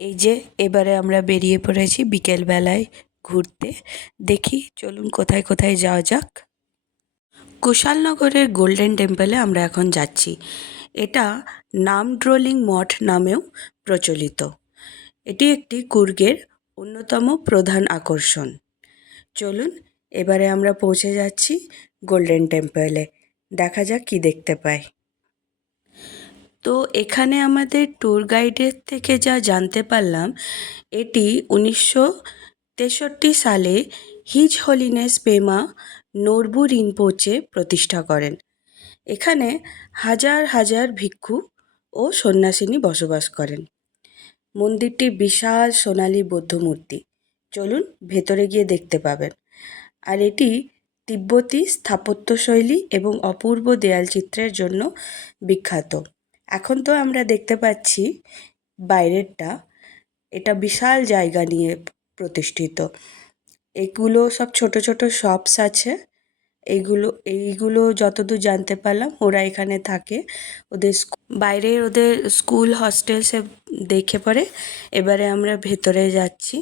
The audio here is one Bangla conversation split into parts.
এই যে এবারে আমরা বেরিয়ে পড়েছি বিকেলবেলায় ঘুরতে। দেখি চলুন কোথায় কোথায় যাওয়া যাক। কুশালনগরের গোল্ডেন টেম্পলে আমরা এখন যাচ্ছি। এটা নামড্রোলিং মঠ নামেও প্রচলিত। এটি একটি কুর্গের অন্যতম প্রধান আকর্ষণ। চলুন এবারে আমরা পৌঁছে যাচ্ছি গোল্ডেন টেম্পলে। দেখা যাক কি দেখতে পাই। তো এখানে আমাদের ট্যুর গাইডের থেকে যা জানতে পারলাম, এটি 1963 সালে হিজ হোলিনেস পেমা নোরবু রিনপোচে প্রতিষ্ঠা করেন। এখানে হাজার হাজার ভিক্ষু ও সন্ন্যাসিনী বসবাস করেন। মন্দিরটি বিশাল সোনালী বৌদ্ধ মূর্তি। চলুন ভেতরে গিয়ে দেখতে পাবেন। আর এটি তিব্বতী স্থাপত্যশৈলী এবং অপূর্ব দেয়ালচিত্রের জন্য বিখ্যাত। এখন তো আমরা দেখতে পাচ্ছি বাইরেরটা, এটা বিশাল জায়গা নিয়ে প্রতিষ্ঠিত। এগুলো সব ছোট ছোট শপস আছে। এইগুলো যতদূর জানতে পারলাম ওরা এখানে থাকে। ওদের বাইরে ওদের স্কুল হস্টেল সব দেখে পরে এবারে আমরা ভেতরে যাচ্ছি।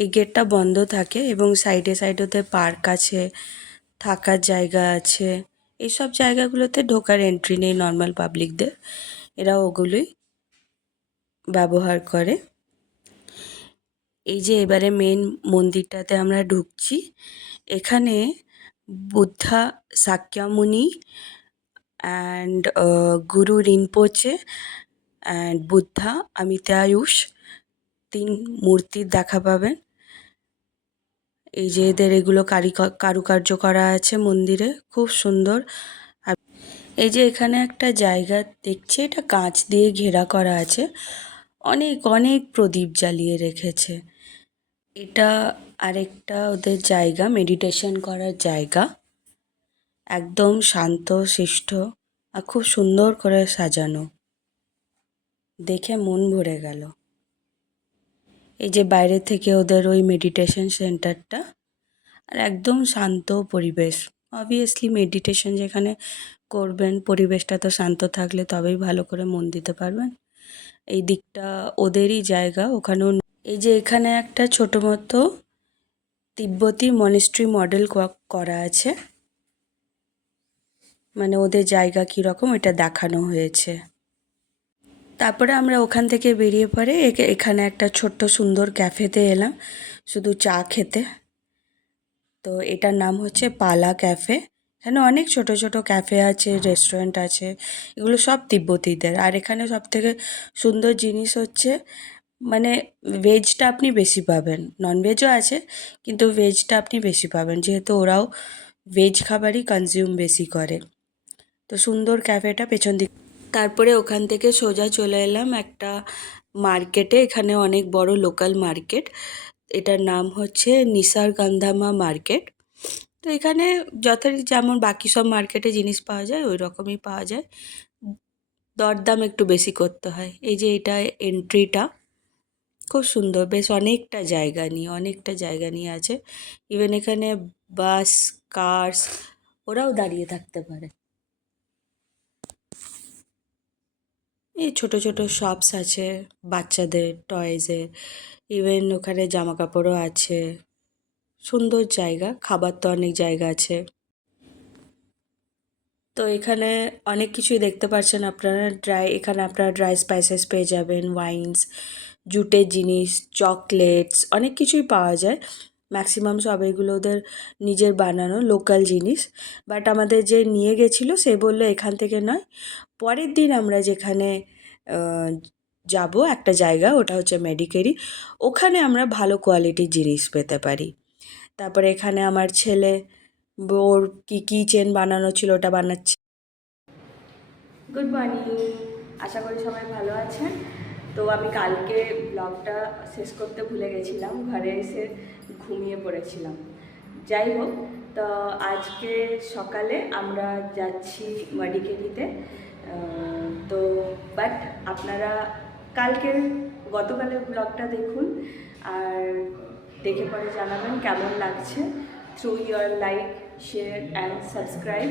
এই গেটটা বন্ধ থাকে এবং সাইডে সাইডে ওদের পার্ক আছে, থাকার জায়গা আছে। এইসব জায়গাগুলোতে ঢোকার এন্ট্রি নেই নর্মাল পাবলিকদের, এরা ওগুলোই ব্যবহার করে। এই যে এবারে মেন মন্দিরটাতে আমরা ঢুকছি। এখানে Buddha Shakyamuni and Guru Rinpoche and Buddha অমিতায়ুষ 3 মূর্তির দেখা পাবেন। এই যে এদের এগুলো কারুকার্য করা আছে মন্দিরে, খুব সুন্দর। আর এই যে এখানে একটা জায়গা দেখছি, এটা কাঁচ দিয়ে ঘেরা করা আছে, অনেক অনেক প্রদীপ জ্বালিয়ে রেখেছে। এটা আরেকটা ওদের জায়গা, মেডিটেশন করার জায়গা। একদম শান্ত শিষ্ট আর খুব সুন্দর করে সাজানো, দেখে মন ভরে গেল। এই যে বাইরে থেকে ওদের ওই মেডিটেশন সেন্টারটা, আর একদম শান্ত পরিবেশ। অবভিয়াসলি মেডিটেশন যেখানে করবেন, পরিবেশটা তো শান্ত থাকলে তবেই ভালো করে মন দিতে পারবেন। এই দিকটা ওদেরই জায়গা, ওখানেও। এই যে এখানে একটা ছোটো মতো তিব্বতী মনেস্ট্রি মডেল করা আছে, মানে ওদের জায়গা কীরকম এটা দেখানো হয়েছে। তারপরে আমরা ওখান থেকে বেরিয়ে পরে এখানে একটা ছোট্ট সুন্দর ক্যাফেতে এলাম শুধু চা খেতে। তো এটার নাম হচ্ছে পালা ক্যাফে। এখানে অনেক ছোট ছোট ক্যাফে আছে, রেস্টুরেন্ট আছে, এগুলো সব তিব্বতীদের। আর এখানে সবথেকে সুন্দর জিনিস হচ্ছে, মানে ভেজটা আপনি বেশি পাবেন, ননভেজও আছে কিন্তু ভেজটা আপনি বেশি পাবেন, যেহেতু ওরাও ভেজ খাবারই কনজিউম বেশি করে। তো সুন্দর ক্যাফেটা পেছন দিক। তারপরে ওখান থেকে সোজা চলে এলাম একটা মার্কেটে। এখানে অনেক বড় লোকাল মার্কেট, এটার নাম হচ্ছে নিসারগান্ধামা মার্কেট। তো এখানে যেমন বাকি সব মার্কেটে জিনিস পাওয়া যায় ওই রকমই পাওয়া যায়, দরদাম একটু বেশি করতে হয়। এই যে এটা এন্ট্রিটা খুব সুন্দর, বেশ অনেকটা জায়গা নিয়ে আছে। ইভেন এখানে বাস, কার্স ওরাও দাঁড়িয়ে থাকতে পারে। এই ছোট ছোট শপস আছে বাচ্চাদের টয়েজের, ইভেন ওখানে জামা কাপড়ও আছে। সুন্দর জায়গা, খাবার তো অনেক জায়গা আছে। তো এখানে অনেক কিছুই দেখতে পাচ্ছেন আপনারা। এখানে আপনারা ড্রাই স্পাইসেস পেয়ে যাবেন, ওয়াইনস, জুটের জিনিস, চকলেটস, অনেক কিছুই পাওয়া যায়। ম্যাক্সিমাম সব এগুলো ওদের নিজের বানানো লোকাল জিনিস। বাট আমাদের যে নিয়ে গেছিলো সে বললো এখান থেকে নয়, পরের দিন আমরা যেখানে যাব একটা জায়গা, ওটা হচ্ছে মেডিকেরি, ওখানে আমরা ভালো কোয়ালিটির জিনিস পেতে পারি। তারপরে এখানে আমার ছেলে ওর কি চেন বানানো ছিল ওটা বানাচ্ছি। গুড মর্নিং, আশা করি সবাই ভালো আছেন। তো আমি কালকে ব্লগটা শেষ করতে ভুলে গেছিলাম, ঘরে এসে ঘুমিয়ে পড়েছিলাম। যাই হোক, তো আজকে সকালে আমরা যাচ্ছি মেডিকেরিতে। তো বাট আপনারা গতকালের ব্লগটা দেখুন, আর দেখে পরে জানাবেন কেমন লাগছে। Through your like, share and subscribe.